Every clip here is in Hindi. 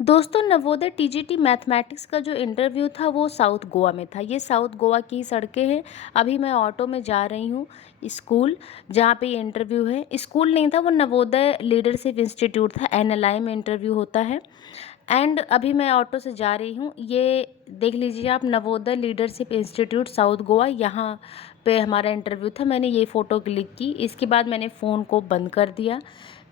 दोस्तों, नवोदय टीजीटी मैथमेटिक्स का जो इंटरव्यू था वो साउथ गोवा में था। ये साउथ गोवा की सड़कें हैं। अभी मैं ऑटो में जा रही हूँ स्कूल, जहाँ पे ये इंटरव्यू है। स्कूल नहीं था, वो नवोदय लीडरशिप इंस्टीट्यूट था, एनएलआई में इंटरव्यू होता है। एंड अभी मैं ऑटो से जा रही हूँ। ये देख लीजिए आप, Navodaya leadership institute south Goa, यहाँ पे हमारा इंटरव्यू था। मैंने ये फ़ोटो क्लिक की, इसके बाद मैंने फ़ोन को बंद कर दिया,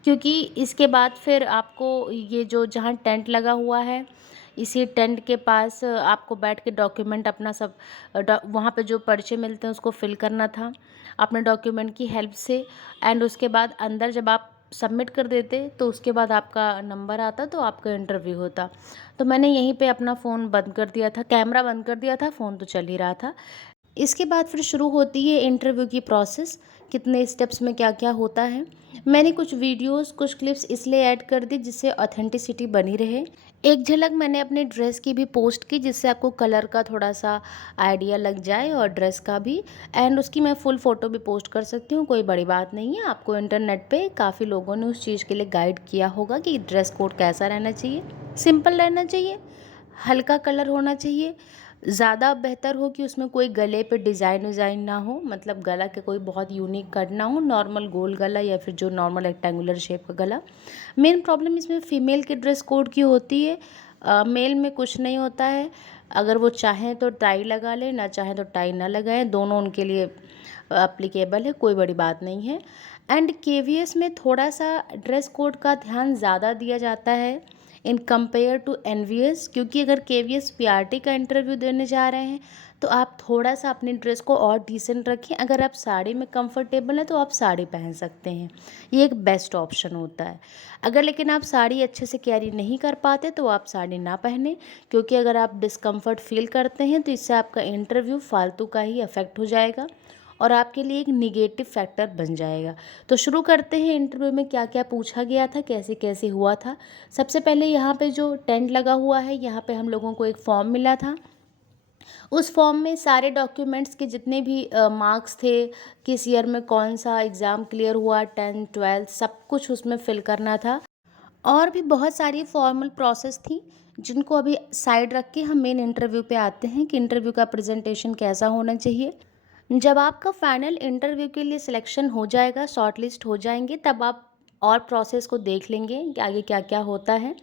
क्योंकि इसके बाद फिर आपको ये जो जहाँ टेंट लगा हुआ है, इसी टेंट के पास आपको बैठ के डॉक्यूमेंट अपना सब वहाँ पे जो पर्चे मिलते हैं उसको फिल करना था अपने डॉक्यूमेंट की हेल्प से। एंड उसके बाद अंदर जब आप सबमिट कर देते तो उसके बाद आपका नंबर आता तो आपका इंटरव्यू होता। तो मैंने यहीं पे अपना फ़ोन बंद कर दिया था, कैमरा बंद कर दिया था, फ़ोन तो चल ही रहा था। इसके बाद फिर शुरू होती है इंटरव्यू की प्रोसेस, कितने स्टेप्स में क्या-क्या होता है। मैंने कुछ वीडियोस, कुछ क्लिप्स इसलिए ऐड कर दी जिससे ऑथेंटिसिटी बनी रहे। एक झलक मैंने अपने ड्रेस की भी पोस्ट की, जिससे आपको कलर का थोड़ा-सा आइडिया लग जाए और ड्रेस का भी। एंड उसकी मैं फुल फ़ोटो भी पोस्ट कर सकती हूँ, कोई बड़ी बात नहीं है। आपको इंटरनेट पे काफ़ी लोगों ने उस चीज़ के लिए गाइड किया होगा कि ड्रेस कोड कैसा रहना चाहिए। सिंपल रहना चाहिए, हल्का कलर होना चाहिए, ज़्यादा बेहतर हो कि उसमें कोई गले पे डिज़ाइन विज़ाइन ना हो, मतलब गला के कोई बहुत यूनिक कट ना हो, नॉर्मल गोल गला या फिर जो नॉर्मल रेक्टेंगुलर शेप का गला। मेन प्रॉब्लम इसमें फ़ीमेल के ड्रेस कोड की होती है। मेल में कुछ नहीं होता है। अगर वो चाहें तो टाई लगा लें, ना चाहें तो टाई ना लगाएं, दोनों उनके लिए एप्लीकेबल है, कोई बड़ी बात नहीं है। एंड केवीएस में थोड़ा सा ड्रेस कोड का ध्यान ज़्यादा दिया जाता है इन कंपेयर टू एनवीएस, क्योंकि अगर केवीएस पीआरटी का इंटरव्यू देने जा रहे हैं तो आप थोड़ा सा अपनी ड्रेस को और डिसेंट रखें। अगर आप साड़ी में कंफर्टेबल हैं तो आप साड़ी पहन सकते हैं, ये एक बेस्ट ऑप्शन होता है। अगर लेकिन आप साड़ी अच्छे से कैरी नहीं कर पाते तो आप साड़ी ना पहने, क्योंकि अगर आप डिस्कम्फर्ट फील करते हैं तो इससे आपका इंटरव्यू फालतू का ही अफेक्ट हो जाएगा और आपके लिए एक निगेटिव फैक्टर बन जाएगा। तो शुरू करते हैं, इंटरव्यू में क्या क्या पूछा गया था, कैसे कैसे हुआ था। सबसे पहले यहाँ पे जो टेंट लगा हुआ है, यहाँ पे हम लोगों को एक फॉर्म मिला था। उस फॉर्म में सारे डॉक्यूमेंट्स के जितने भी मार्क्स थे, किस ईयर में कौन सा एग्ज़ाम क्लियर हुआ, 10th 12th सब कुछ उसमें फिल करना था। और भी बहुत सारी फॉर्मल प्रोसेस थी, जिनको अभी साइड रख के हम मेन इंटरव्यू पे आते हैं कि इंटरव्यू का प्रेजेंटेशन कैसा होना चाहिए। जब आपका फाइनल इंटरव्यू के लिए सिलेक्शन हो जाएगा, शॉर्ट लिस्ट हो जाएंगे, तब आप और प्रोसेस को देख लेंगे कि आगे क्या क्या होता है।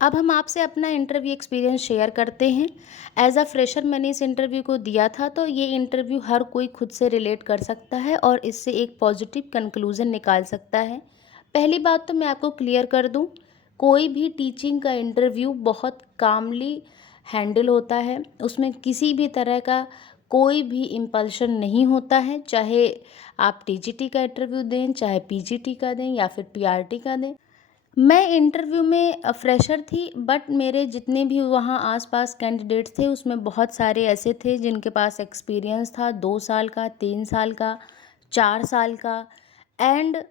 अब हम आपसे अपना इंटरव्यू एक्सपीरियंस शेयर करते हैं। एज अ फ्रेशर मैंने इस इंटरव्यू को दिया था, तो ये इंटरव्यू हर कोई खुद से रिलेट कर सकता है और इससे एक पॉजिटिव कंक्लूजन निकाल सकता है। पहली बात तो मैं आपको क्लियर कर दूं, कोई भी टीचिंग का इंटरव्यू बहुत कामली हैंडल होता है। उसमें किसी भी तरह का कोई भी इम्पल्शन नहीं होता है, चाहे आप टीजीटी का इंटरव्यू दें, चाहे पीजीटी का दें या फिर पीआरटी का दें। मैं इंटरव्यू में फ्रेशर थी, बट मेरे जितने भी वहाँ आसपास कैंडिडेट्स थे उसमें बहुत सारे ऐसे थे जिनके पास एक्सपीरियंस था 2 साल का, 3 साल का, 4 साल का। एंड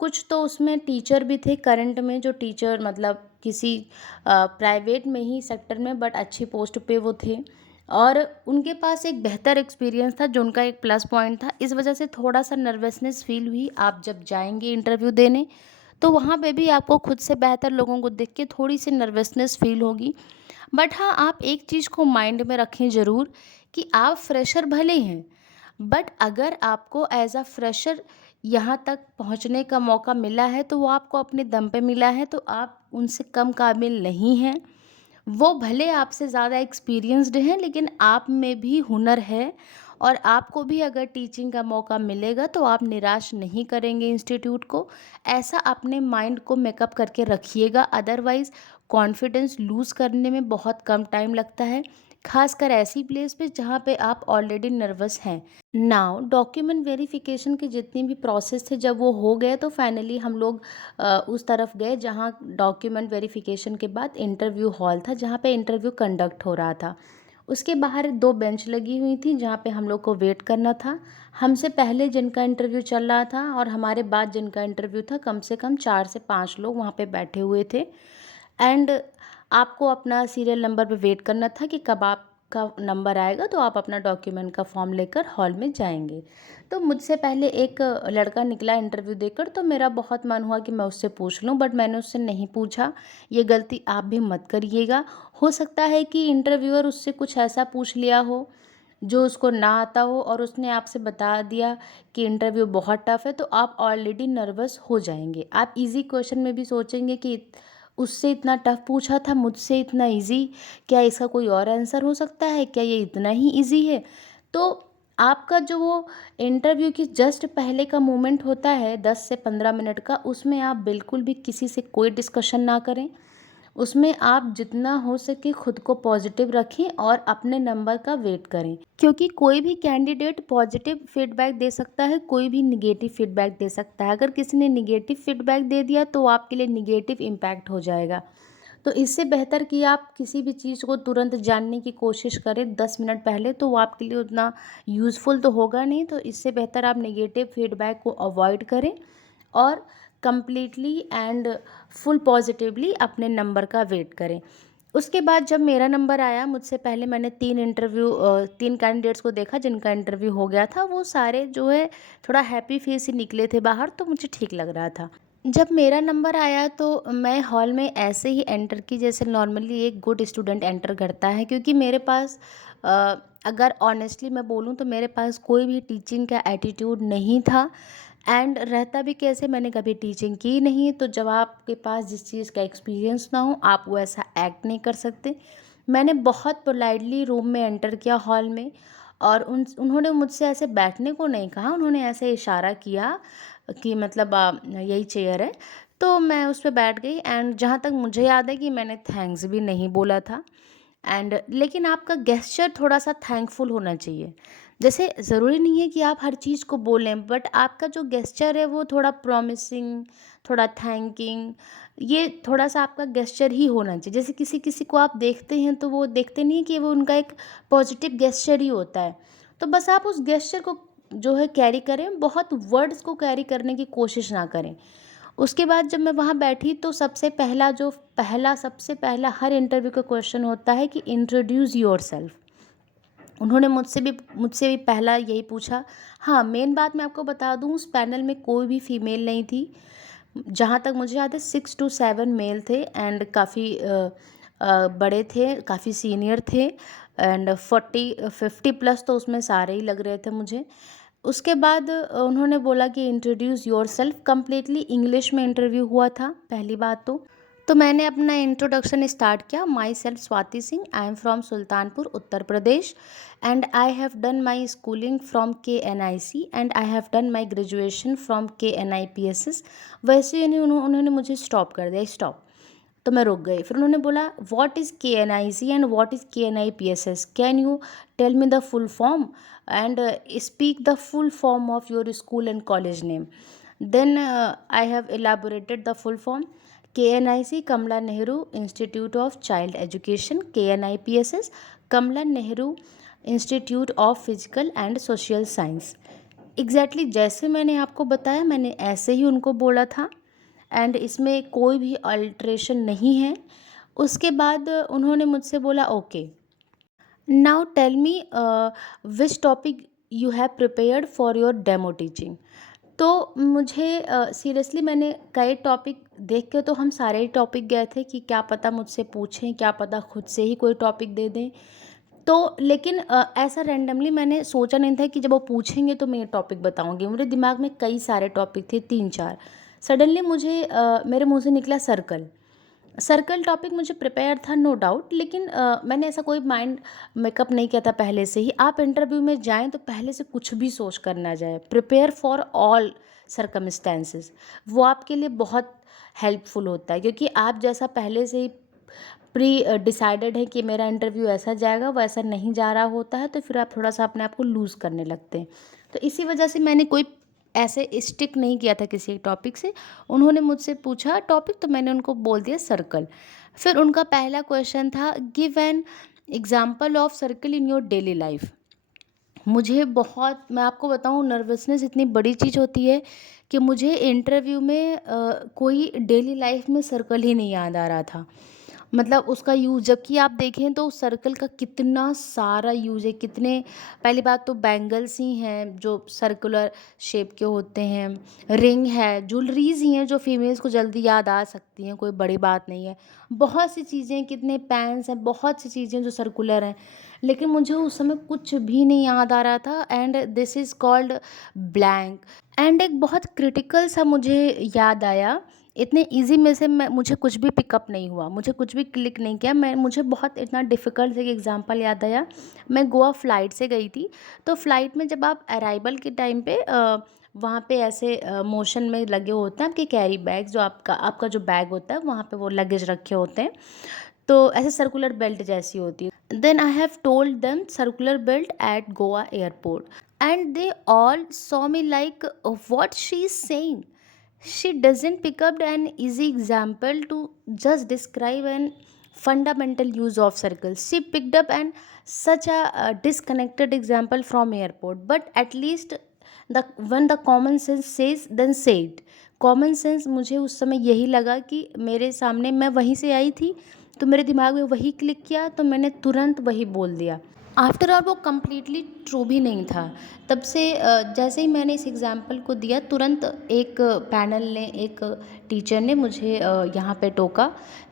कुछ तो उसमें टीचर भी थे करंट में, जो टीचर मतलब किसी प्राइवेट में ही सेक्टर में, बट अच्छी पोस्ट पे वो थे और उनके पास एक बेहतर एक्सपीरियंस था जो उनका एक प्लस पॉइंट था। इस वजह से थोड़ा सा नर्वसनेस फील हुई। आप जब जाएंगे इंटरव्यू देने तो वहाँ पे भी आपको खुद से बेहतर लोगों को देख के थोड़ी सी नर्वसनेस फील होगी। बट हाँ, आप एक चीज़ को माइंड में रखें ज़रूर कि आप फ्रेशर भले हैं, बट अगर आपको एज अ फ्रेशर यहाँ तक पहुँचने का मौका मिला है तो वो आपको अपने दम पे मिला है, तो आप उनसे कम काबिल नहीं हैं। वो भले आपसे ज़्यादा एक्सपीरियंस्ड हैं, लेकिन आप में भी हुनर है और आपको भी अगर टीचिंग का मौका मिलेगा तो आप निराश नहीं करेंगे इंस्टीट्यूट को। ऐसा अपने माइंड को मेकअप करके रखिएगा, अदरवाइज़ कॉन्फिडेंस लूज़ करने में बहुत कम टाइम लगता है, खासकर ऐसी प्लेस पे जहाँ पे आप ऑलरेडी नर्वस हैं। नाउ डॉक्यूमेंट वेरिफिकेशन के जितनी भी प्रोसेस थे, जब वो हो गए तो फाइनली हम लोग उस तरफ गए जहाँ डॉक्यूमेंट वेरिफिकेशन के बाद इंटरव्यू हॉल था, जहाँ पे इंटरव्यू कंडक्ट हो रहा था। उसके बाहर 2 बेंच लगी हुई थी जहाँ पे हम लोग को वेट करना था। हमसे पहले जिनका इंटरव्यू चल रहा था और हमारे बाद जिनका इंटरव्यू था, कम से कम 4 से 5 लोग वहाँ पे बैठे हुए थे। एंड आपको अपना सीरियल नंबर पे वेट करना था कि कब आप आपका नंबर आएगा तो आप अपना डॉक्यूमेंट का फॉर्म लेकर हॉल में जाएंगे। तो मुझसे पहले एक लड़का निकला इंटरव्यू देकर, तो मेरा बहुत मन हुआ कि मैं उससे पूछ लूं, बट मैंने उससे नहीं पूछा। ये गलती आप भी मत करिएगा। हो सकता है कि इंटरव्यूअर उससे कुछ ऐसा पूछ लिया हो जो उसको ना आता हो और उसने आपसे बता दिया कि इंटरव्यू बहुत टफ है, तो आप ऑलरेडी नर्वस हो जाएंगे। आप इजी क्वेश्चन में भी सोचेंगे कि उससे इतना टफ पूछा था, मुझसे इतना इजी, क्या इसका कोई और आंसर हो सकता है, क्या ये इतना ही इजी है। तो आपका जो वो इंटरव्यू की जस्ट पहले का मोमेंट होता है 10 से 15 मिनट का, उसमें आप बिल्कुल भी किसी से कोई डिस्कशन ना करें। उसमें आप जितना हो सके खुद को पॉजिटिव रखें और अपने नंबर का वेट करें, क्योंकि कोई भी कैंडिडेट पॉजिटिव फीडबैक दे सकता है, कोई भी निगेटिव फीडबैक दे सकता है। अगर किसी ने निगेटिव फीडबैक दे दिया तो आपके लिए निगेटिव इम्पैक्ट हो जाएगा। तो इससे बेहतर कि आप किसी भी चीज़ को तुरंत जानने की कोशिश करें 10 मिनट पहले, तो वो आपके लिए उतना यूज़फुल तो होगा नहीं। तो इससे बेहतर आप नेगेटिव फीडबैक को अवॉइड करें और कंप्लीटली एंड फुल पॉजिटिवली अपने नंबर का वेट करें। उसके बाद जब मेरा नंबर आया, मुझसे पहले मैंने 3 कैंडिडेट्स को देखा जिनका इंटरव्यू हो गया था। वो सारे जो है थोड़ा हैप्पी फेस ही निकले थे बाहर, तो मुझे ठीक लग रहा था। जब मेरा नंबर आया तो मैं हॉल में ऐसे ही एंटर की जैसे नॉर्मली एक गुड स्टूडेंट एंटर करता है, क्योंकि मेरे पास अगर ऑनेस्टली मैं बोलूँ तो मेरे पास कोई भी टीचिंग का एटीट्यूड नहीं था। एंड रहता भी कैसे, मैंने कभी टीचिंग की नहीं, तो जब आपके पास जिस चीज़ का एक्सपीरियंस ना हो आप वो ऐसा एक्ट नहीं कर सकते। मैंने बहुत पोलाइटली रूम में एंटर किया हॉल में, और उन्होंने मुझसे ऐसे बैठने को नहीं कहा, उन्होंने ऐसे इशारा किया कि मतलब यही चेयर है। तो मैं उस पे बैठ गई, एंड जहाँ तक मुझे याद है कि मैंने थैंक्स भी नहीं बोला था। एंड लेकिन आपका गेस्चर थोड़ा-सा थैंकफुल होना चाहिए। जैसे ज़रूरी नहीं है कि आप हर चीज़ को बोलें, बट आपका जो गेस्चर है वो थोड़ा प्रॉमिसिंग, थोड़ा थैंकिंग, ये थोड़ा-सा आपका गेस्चर ही होना चाहिए। जैसे किसी-किसी को आप देखते हैं तो वो देखते नहीं हैं कि वो उनका एक पॉजिटिव गेस्चर ही होता है। तो बस आप उस गेस्चर को जो है कैरी करें, बहुत वर्ड्स को कैरी करने की कोशिश ना करें। उसके बाद जब मैं वहाँ बैठी तो सबसे पहला हर इंटरव्यू का क्वेश्चन होता है कि इंट्रोड्यूस योरसेल्फ। उन्होंने मुझसे भी पहला यही पूछा। हाँ, मेन बात मैं आपको बता दूँ, उस पैनल में कोई भी फीमेल नहीं थी। जहाँ तक मुझे याद है 6 टू 7 मेल थे, एंड काफ़ी बड़े थे, काफ़ी सीनियर थे, एंड 40-50 प्लस तो उसमें सारे ही लग रहे थे मुझे। उसके बाद उन्होंने बोला कि इंट्रोड्यूस योरसेल्फ। कंप्लीटली इंग्लिश में इंटरव्यू हुआ था पहली बात तो मैंने अपना इंट्रोडक्शन स्टार्ट किया। My self Swati Singh, I am from Sultanpur Uttar Pradesh, and I have done my schooling from KNIC, and I have done my graduation from KNIPSS। वैसे ही उन्होंने मुझे स्टॉप कर दिया, स्टॉप। तो मैं रुक गई। फिर उन्होंने बोला what is KNIC and what is KNIPSS, can you tell me the full form and speak the full form of your school and college name. Then I have elaborated the full form. KNIC Kamala Nehru Institute of Child Education, KNIPSS Kamala Nehru Institute of Physical and Social Science। Exactly जैसे मैंने आपको बताया मैंने ऐसे ही उनको बोला था, एंड इसमें कोई भी अल्ट्रेशन नहीं है। उसके बाद उन्होंने मुझसे बोला okay, now tell me which topic you have prepared for your demo teaching. तो मुझे सीरियसली मैंने कई टॉपिक देख के, तो हम सारे ही टॉपिक गए थे कि क्या पता मुझसे पूछें, क्या पता खुद से ही कोई टॉपिक दे दें। तो लेकिन ऐसा रैंडमली मैंने सोचा नहीं था कि जब वो पूछेंगे तो मैं ये टॉपिक बताऊंगी। मेरे दिमाग में कई सारे टॉपिक थे, 3-4। सडनली मुझे मेरे मुंह से निकला सर्कल। सर्कल टॉपिक मुझे प्रिपेयर था नो डाउट, लेकिन मैंने ऐसा कोई माइंड मेकअप नहीं किया था पहले से ही। आप इंटरव्यू में जाएं तो पहले से कुछ भी सोच कर ना जाए, प्रिपेयर फॉर ऑल सर्कमस्टेंसेस। वो आपके लिए बहुत हेल्पफुल होता है, क्योंकि आप जैसा पहले से ही प्री डिसाइडेड है कि मेरा इंटरव्यू ऐसा जाएगा, वो ऐसा नहीं जा रहा होता है, तो फिर आप थोड़ा सा अपने आप को लूज़ करने लगते हैं। तो इसी वजह से मैंने कोई ऐसे स्टिक नहीं किया था किसी टॉपिक से। उन्होंने मुझसे पूछा टॉपिक तो मैंने उनको बोल दिया सर्कल। फिर उनका पहला क्वेश्चन था give an example of circle in your daily life. मुझे बहुत, मैं आपको बताऊं, नर्वसनेस इतनी बड़ी चीज़ होती है कि मुझे इंटरव्यू में कोई डेली लाइफ में सर्कल ही नहीं याद आ रहा था। मतलब उसका यूज़ जबकि आप देखें तो सर्कल का कितना सारा यूज़ है, कितने पहली बात तो बैंगल्स ही हैं जो सर्कुलर शेप के होते हैं, रिंग है, ज्वेलरीज़ ही हैं जो फीमेल्स को जल्दी याद आ सकती हैं, कोई बड़ी बात नहीं है। बहुत सी चीज़ें हैं, कितने पेन्स हैं, बहुत सी चीज़ें जो सर्कुलर हैं, लेकिन मुझे उस समय कुछ भी नहीं याद आ रहा था and this is called blank. And एक बहुत क्रिटिकल सा मुझे याद आया, इतने ईज़ी में से मैं मुझे कुछ भी पिकअप नहीं हुआ, मुझे कुछ भी क्लिक नहीं किया। मैं मुझे बहुत इतना डिफ़िकल्ट एक एग्ज़ाम्पल याद आया, मैं गोवा फ़्लाइट से गई थी, तो फ़्लाइट में जब आप अराइवल के टाइम पे वहाँ पे ऐसे मोशन में लगे होते हैं आपके कैरी बैग, जो आपका आपका जो बैग होता है वहाँ पे वो लगेज रखे होते हैं, तो ऐसे सर्कुलर बेल्ट जैसी होती है। Then I have told them circular belt at Goa airport and they all saw me like what she is saying. She doesn't pick up an easy example to just describe an fundamental use of circles. She picked up an such a disconnected example from airport. But at least the when the common sense says, then say it. Common sense मुझे उस समय यही लगा कि मेरे सामने मैं वहीं से आई थी, तो मेरे दिमाग में वही क्लिक किया, तो मैंने तुरंत वही बोल दिया। आफ्टर ऑल वो कम्प्लीटली ट्रू भी नहीं था। तब से जैसे ही मैंने इस एग्ज़ाम्पल को दिया, तुरंत एक पैनल ने, एक टीचर ने मुझे यहाँ पे टोका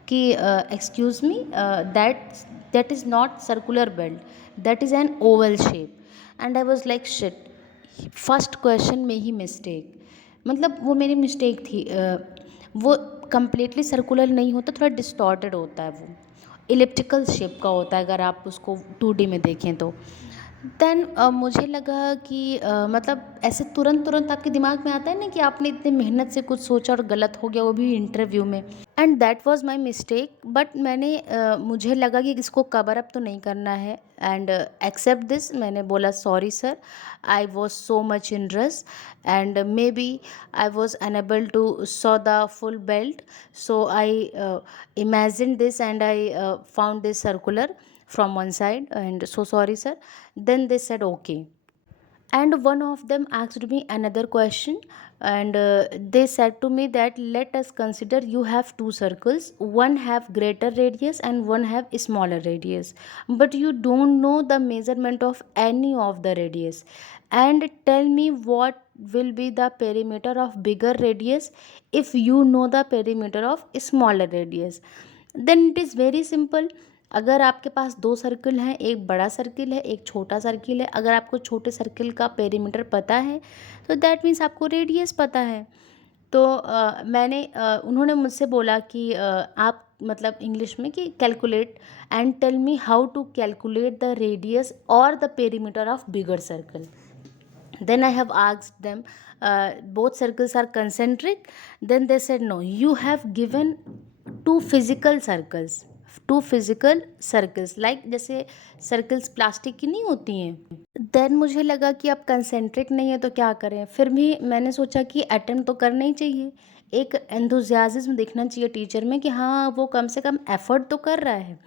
कि excuse me, that that is not circular belt, that is an Oval shape. And I was like shit, first question में ही मिस्टेक. मतलब वो मेरी मिस्टेक थी. वो कम्प्लीटली सर्कुलर नहीं होता, थोड़ा डिस्टॉर्टेड होता है, वो इलिप्टिकल शेप का होता है अगर आप उसको 2D में देखें तो. देन मुझे लगा कि मतलब ऐसे तुरंत तुरंत आपके दिमाग में आता है ना कि आपने इतने मेहनत से कुछ सोचा और गलत हो गया, वो भी इंटरव्यू में. And that was my mistake. But मैंने मुझे लगा कि इसको कवर अप तो नहीं करना है एंड एक्सेप्ट दिस. मैंने बोला sorry sir, I was so much in rush and maybe I was unable to saw the full belt, so I imagine this and I found this circular from one side and so sorry sir. Then they said okay, and one of them asked me another question and they said to me that let us consider you have two circles, one have greater radius and one have smaller radius, but you don't know the measurement of any of the radius, and tell me what will be the perimeter of bigger radius if you know the perimeter of smaller radius. Then it is very simple. अगर आपके पास दो सर्किल हैं, एक बड़ा सर्किल है, एक छोटा सर्किल है, अगर आपको छोटे सर्किल का पेरीमीटर पता है तो दैट मीन्स आपको रेडियस पता है. तो उन्होंने मुझसे बोला कि आप मतलब इंग्लिश में कि calculate and tell me how to calculate the radius और the perimeter of bigger circle. Then I have asked them, both circles are concentric. Then they said no, you have given two physical circles, two physical circles, like जैसे सर्कल्स प्लास्टिक की नहीं होती हैं. देन मुझे लगा कि अब कंसेंट्रिक नहीं है तो क्या करें. फिर भी मैंने सोचा कि अटेम्प्ट तो करना ही चाहिए, एक एंथुजियाज्म दिखना चाहिए टीचर में कि हाँ वो कम से कम एफर्ट तो कर रहा है.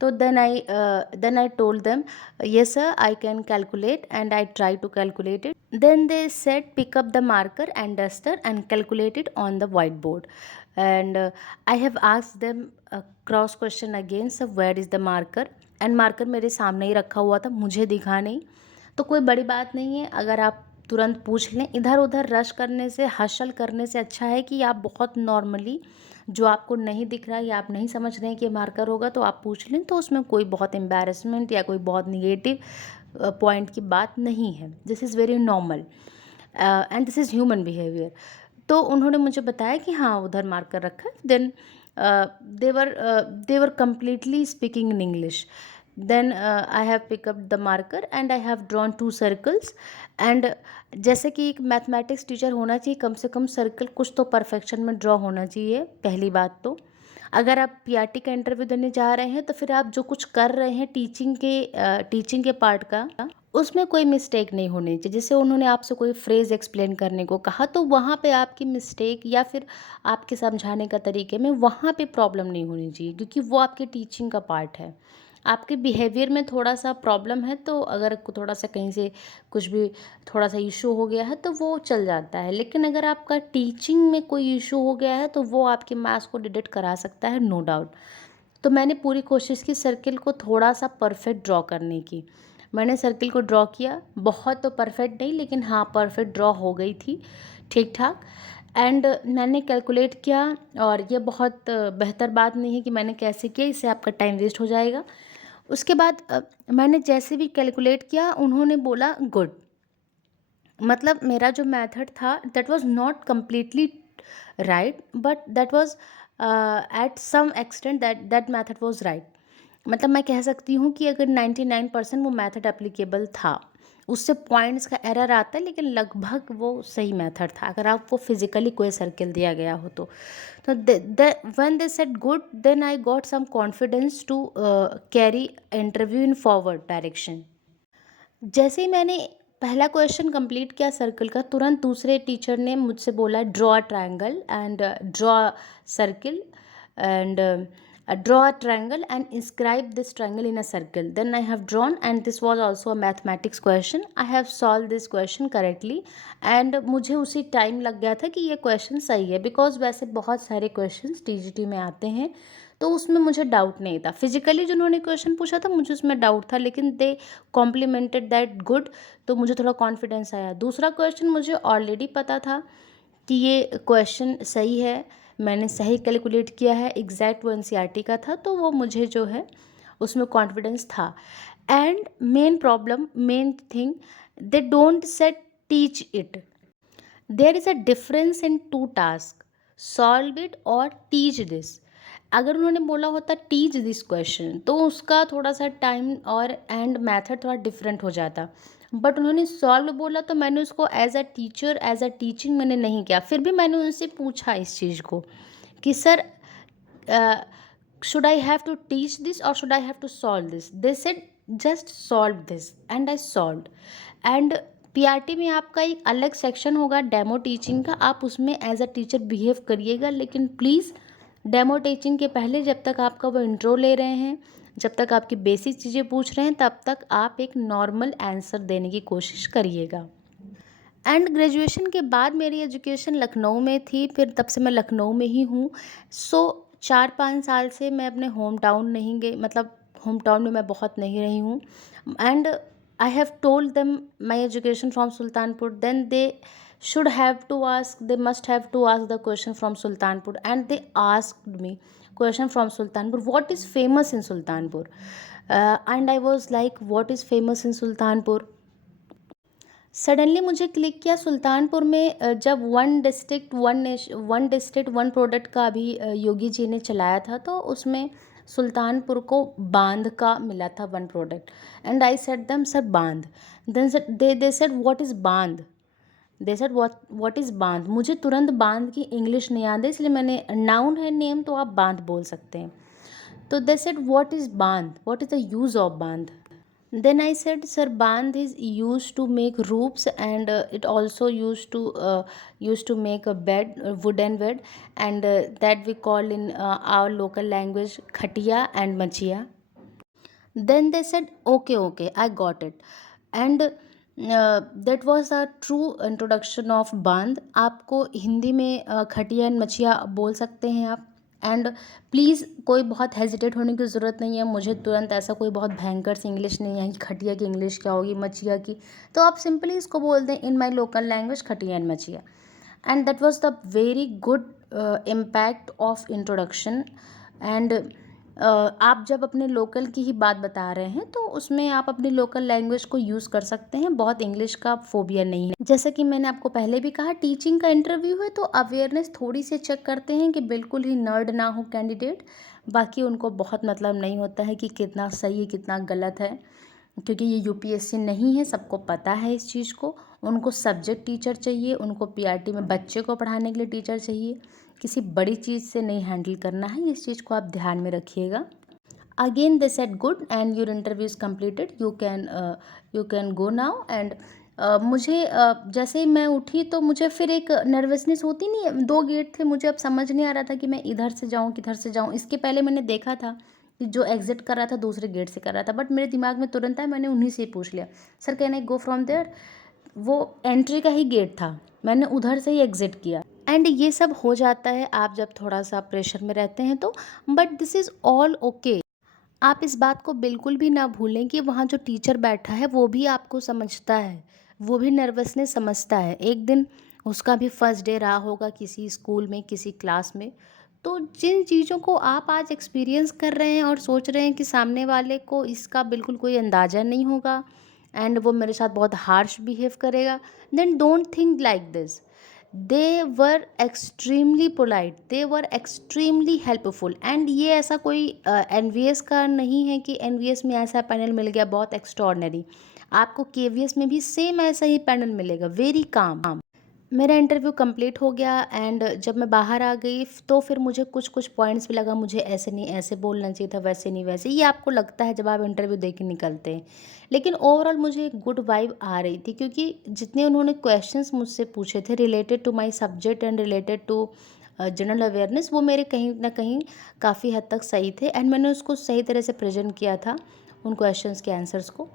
तो then I told them, yes sir, I can calculate, and I try to calculate it. Then they said pick up the marker and duster and calculate it on the whiteboard. And I have asked them a cross question again, sir where is the marker. And marker मेरे सामने ही रखा हुआ था, मुझे दिखा नहीं. तो कोई बड़ी बात नहीं है, अगर आप तुरंत पूछ लें. इधर उधर रश करने से, हसल करने से अच्छा है कि आप बहुत नॉर्मली जो आपको नहीं दिख रहा है या आप नहीं समझ रहे हैं कि ये मार्कर होगा तो आप पूछ लें, तो उसमें कोई बहुत एम्बैरेसमेंट या कोई बहुत निगेटिव पॉइंट की बात नहीं है. This is very normal and this is human behaviour. तो उन्होंने मुझे बताया कि हाँ उधर मार्कर रखा है. Then they were completely speaking in English. Then I have picked up the marker and I have drawn two circles. And जैसे कि एक मैथमेटिक्स टीचर होना चाहिए, कम से कम सर्कल कुछ तो परफेक्शन में ड्रॉ होना चाहिए. पहली बात तो अगर आप पीआरटी का इंटरव्यू देने जा रहे हैं तो फिर आप जो कुछ कर रहे हैं टीचिंग के पार्ट का, उसमें कोई मिस्टेक नहीं होनी चाहिए. जैसे उन्होंने आपसे कोई फ्रेज़ एक्सप्लेन करने को कहा तो वहाँ पे आपकी मिस्टेक या फिर आपके समझाने का तरीके में वहाँ पे प्रॉब्लम नहीं होनी चाहिए, क्योंकि वो आपके टीचिंग का पार्ट है. आपके बिहेवियर में थोड़ा सा प्रॉब्लम है तो अगर थोड़ा सा कहीं से कुछ भी थोड़ा सा इशू हो गया है तो वो चल जाता है. लेकिन अगर आपका टीचिंग में कोई इशू हो गया है तो वो आपके मार्क्स को डिडक्ट करा सकता है, नो डाउट. तो मैंने पूरी कोशिश की सर्किल को थोड़ा सा परफेक्ट ड्रॉ करने की। मैंने सर्किल को ड्रॉ किया, बहुत तो परफेक्ट नहीं लेकिन हाँ परफेक्ट ड्रॉ हो गई थी ठीक ठाक। एंड मैंने कैलकुलेट किया, और ये बहुत बेहतर बात नहीं है कि मैंने कैसे किया, इससे आपका टाइम वेस्ट हो जाएगा। उसके बाद मैंने जैसे भी कैलकुलेट किया उन्होंने बोला गुड। मतलब मेरा जो मेथड था that was not completely right, but that was at some extent that method was right. मतलब मैं कह सकती हूँ कि अगर 99% वो मेथड एप्लीकेबल था, उससे पॉइंट्स का एरर आता है लेकिन लगभग वो सही मेथड था अगर आपको फिजिकली कोई सर्किल दिया गया हो तो। When they said good then I got some confidence to carry interview in forward direction. जैसे ही मैंने पहला क्वेश्चन कंप्लीट किया सर्कल का, तुरंत दूसरे टीचर ने मुझसे बोला draw a triangle and draw circle and draw a triangle and inscribe this triangle in a circle. Then I have drawn, and this was also a mathematics question. I have solved this question correctly and मुझे उसी टाइम लग गया था कि ये क्वेश्चन सही है, बिकॉज वैसे बहुत सारे क्वेश्चंस टीजीटी में आते हैं तो उसमें मुझे डाउट नहीं था। फिजिकली जिन्होंने क्वेश्चन पूछा था मुझे उसमें डाउट था, लेकिन दे कॉम्प्लीमेंटेड दैट गुड, तो मुझे थोड़ा कॉन्फिडेंस आया। दूसरा क्वेश्चन मुझे ऑलरेडी पता था कि ये क्वेश्चन सही है, मैंने सही कैलकुलेट किया है, एग्जैक्ट वो एनसीईआरटी का था, तो वो मुझे जो है उसमें कॉन्फिडेंस था। And main problem, main thing, they don't set teach it. There is a difference in two task, solve it और टीच दिस। अगर उन्होंने बोला होता टीच दिस क्वेश्चन तो उसका थोड़ा सा टाइम और एंड मेथड थोड़ा डिफरेंट हो जाता, बट उन्होंने सॉल्व बोला तो मैंने उसको as a teacher, as a teaching मैंने नहीं किया। फिर भी मैंने उनसे पूछा इस चीज़ को कि sir should I have to teach this or should I have to solve this? They said just solve this and I solved. And PRT में आपका एक अलग सेक्शन होगा डेमो टीचिंग का, आप उसमें एज अ टीचर बिहेव करिएगा, लेकिन प्लीज़ डेमो टीचिंग के पहले जब तक आपका वो इंट्रो ले रहे हैं, जब तक आपकी बेसिक चीज़ें पूछ रहे हैं, तब तक आप एक नॉर्मल आंसर देने की कोशिश करिएगा। एंड ग्रेजुएशन के बाद मेरी एजुकेशन लखनऊ में थी, फिर तब से मैं लखनऊ में ही हूँ। सो 4-5 साल से मैं अपने होम टाउन नहीं गई, मतलब होम टाउन में मैं बहुत नहीं रही हूँ। And I have told them my education from Sultanpur, then they should have to ask, they must have to ask the question from Sultanpur, and they asked me question from Sultanpur, what is famous in Sultanpur? And I was like, what is famous in Sultanpur? Suddenly मुझे क्लिक किया सुल्तानपुर में, जब वन डिस्ट्रिक्ट वन प्रोडक्ट का अभी योगी जी ने चलाया था, तो उसमें सुल्तानपुर को बांध का मिला था one product. And I said them sir बांध, then they said what is बांध, दे सेड व्हाट इज़ बांध। मुझे तुरंत बांध की इंग्लिश नहीं याद है, इसलिए मैंने, नाउन है नेम तो आप बांध बोल सकते हैं। तो दे सेड व्हाट इज़ बांध, what is the use of बांध। Then I said, sir, bandh is used to make roofs, and it also used to make a bed, wooden bed, and that we call in our local language khatiya and machiya. Then they said, okay, okay, I got it, and that was a true introduction of bandh. आपको हिंदी में खटिया एंड मचिया बोल सकते हैं आप। एंड प्लीज़ कोई बहुत हेजिटेट होने की ज़रूरत नहीं है, मुझे तुरंत ऐसा कोई बहुत भयंकर सी इंग्लिश नहीं है कि खटिया की इंग्लिश क्या होगी, मचिया की, तो आप सिंपली इसको बोल दें इन माई लोकल लैंग्वेज खटिया एंड मचिया। And that was the very good impact of introduction. And आप जब अपने लोकल की ही बात बता रहे हैं तो उसमें आप अपनी लोकल लैंग्वेज को यूज़ कर सकते हैं, बहुत इंग्लिश का फोबिया नहीं है। जैसा कि मैंने आपको पहले भी कहा, टीचिंग का इंटरव्यू है तो अवेयरनेस थोड़ी सी चेक करते हैं कि बिल्कुल ही नर्ड ना हो कैंडिडेट। बाकी उनको बहुत मतलब नहीं होता है कि कितना सही है कितना गलत है, क्योंकि ये यूपीएससी नहीं है, सबको पता है इस चीज़ को। उनको सब्जेक्ट टीचर चाहिए, उनको पीआरटी में बच्चे को पढ़ाने के लिए टीचर चाहिए, किसी बड़ी चीज़ से नहीं हैंडल करना है, इस चीज़ को आप ध्यान में रखिएगा। Again they said good and your interview is completed, you can go now. And मुझे जैसे ही मैं उठी तो मुझे फिर एक नर्वसनेस होती नहीं है, 2 गेट थे, मुझे अब समझ नहीं आ रहा था कि मैं इधर से जाऊँ किधर से जाऊँ। इसके पहले मैंने देखा था कि जो एग्ज़िट कर रहा था दूसरे गेट से कर रहा था, बट मेरे दिमाग में तुरंत आया, मैंने उन्हीं से ही पूछ लिया, sir can I go from there. वो एंट्री का ही गेट था, मैंने उधर से ही एग्ज़िट किया। एंड ये सब हो जाता है आप जब थोड़ा-सा प्रेशर में रहते हैं तो, but this is all okay. आप इस बात को बिल्कुल भी ना भूलें कि वहाँ जो टीचर बैठा है वो भी आपको समझता है, वो भी नर्वसनेस समझता है। एक दिन उसका भी फर्स्ट डे रहा होगा किसी स्कूल में, किसी क्लास में। तो जिन चीज़ों को आप आज एक्सपीरियंस कर रहे हैं और सोच रहे हैं कि सामने वाले को इसका बिल्कुल कोई अंदाज़ा नहीं होगा एंड वो मेरे साथ बहुत हार्श बिहेव करेगा, then don't think like this. They were extremely polite, they were extremely helpful and ये ऐसा कोई एनवीएस का नहीं है कि एनवीएस में ऐसा पैनल मिल गया बहुत एक्स्ट्रॉर्डनरी। आपको केवीएस में भी सेम ऐसा ही पैनल मिलेगा, वेरी काम। मेरा इंटरव्यू कंप्लीट हो गया एंड जब मैं बाहर आ गई तो फिर मुझे कुछ कुछ पॉइंट्स भी लगा, मुझे ऐसे नहीं ऐसे बोलना चाहिए था, वैसे नहीं वैसे, ये आपको लगता है जब आप इंटरव्यू दे के निकलते हैं। लेकिन ओवरऑल मुझे एक गुड वाइब आ रही थी क्योंकि जितने उन्होंने क्वेश्चंस मुझसे पूछे थे related to my subject and related to general awareness, वो मेरे कहीं ना कहीं काफ़ी हद तक सही थे एंड मैंने उसको सही तरह से प्रेजेंट किया था उन क्वेश्चंस के आंसर्स को।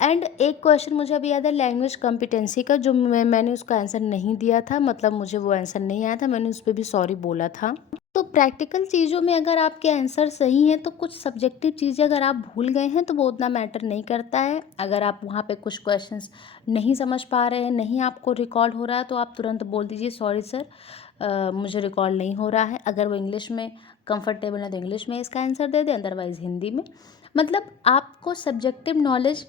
एंड एक क्वेश्चन मुझे अभी याद है लैंग्वेज कॉम्पिटेंसी का, जो मैंने उसका आंसर नहीं दिया था, मतलब मुझे वो आंसर नहीं आया था, मैंने उस पर भी सॉरी बोला था। तो प्रैक्टिकल चीज़ों में अगर आपके आंसर सही हैं तो कुछ सब्जेक्टिव चीज़ें अगर आप भूल गए हैं तो वो उतना मैटर नहीं करता है। अगर आप वहाँ पे कुछ क्वेश्चंस नहीं समझ पा रहे हैं, नहीं आपको रिकॉल हो रहा है, तो आप तुरंत बोल दीजिए सॉरी सर, मुझे रिकॉल नहीं हो रहा है। अगर वो इंग्लिश में कंफर्टेबल है तो इंग्लिश में इसका आंसर दे दें, अदरवाइज़ हिंदी में। मतलब आपको सब्जेक्टिव नॉलेज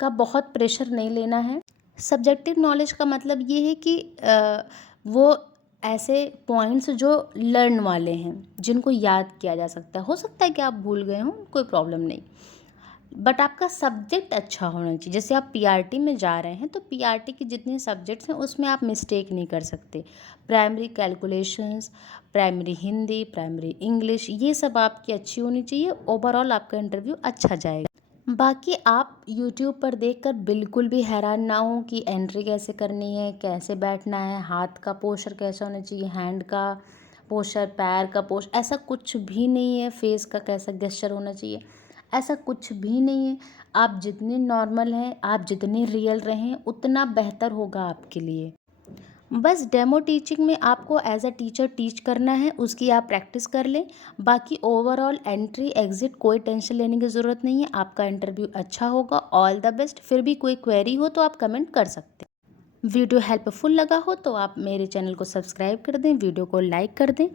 का बहुत प्रेशर नहीं लेना है। सब्जेक्टिव नॉलेज का मतलब ये है कि वो ऐसे पॉइंट्स जो लर्न वाले हैं, जिनको याद किया जा सकता है। हो सकता है कि आप भूल गए हों, कोई प्रॉब्लम नहीं। बट आपका सब्जेक्ट अच्छा होना चाहिए। जैसे आप पीआरटी में जा रहे हैं तो पीआरटी के जितने सब्जेक्ट्स हैं उसमें आप मिस्टेक नहीं कर सकते। Primary calculations, primary Hindi, primary English, ये सब आपकी अच्छी होनी चाहिए। ओवरऑल आपका इंटरव्यू अच्छा जाएगा। बाकी आप यूट्यूब पर देखकर बिल्कुल भी हैरान ना हो कि एंट्री कैसे करनी है, कैसे बैठना है, हाथ का पोस्चर कैसा होना चाहिए, हैंड का पोस्चर, पैर का पोस्चर, ऐसा कुछ भी नहीं है। फेस का कैसा गेस्चर होना चाहिए, ऐसा कुछ भी नहीं है। आप जितने नॉर्मल हैं, आप जितने रियल रहें, उतना बेहतर होगा आपके लिए। बस डेमो टीचिंग में आपको एज अ टीचर टीच करना है, उसकी आप प्रैक्टिस कर लें। बाकी ओवरऑल एंट्री एग्ज़िट कोई टेंशन लेने की ज़रूरत नहीं है। आपका इंटरव्यू अच्छा होगा, ऑल द बेस्ट। फिर भी कोई क्वेरी हो तो आप कमेंट कर सकते हैं। वीडियो हेल्पफुल लगा हो तो आप मेरे चैनल को सब्सक्राइब कर दें, वीडियो को लाइक कर दें।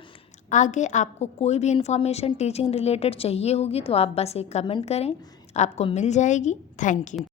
आगे आपको कोई भी इन्फॉर्मेशन टीचिंग रिलेटेड चाहिए होगी तो आप बस एक कमेंट करें, आपको मिल जाएगी। Thank you.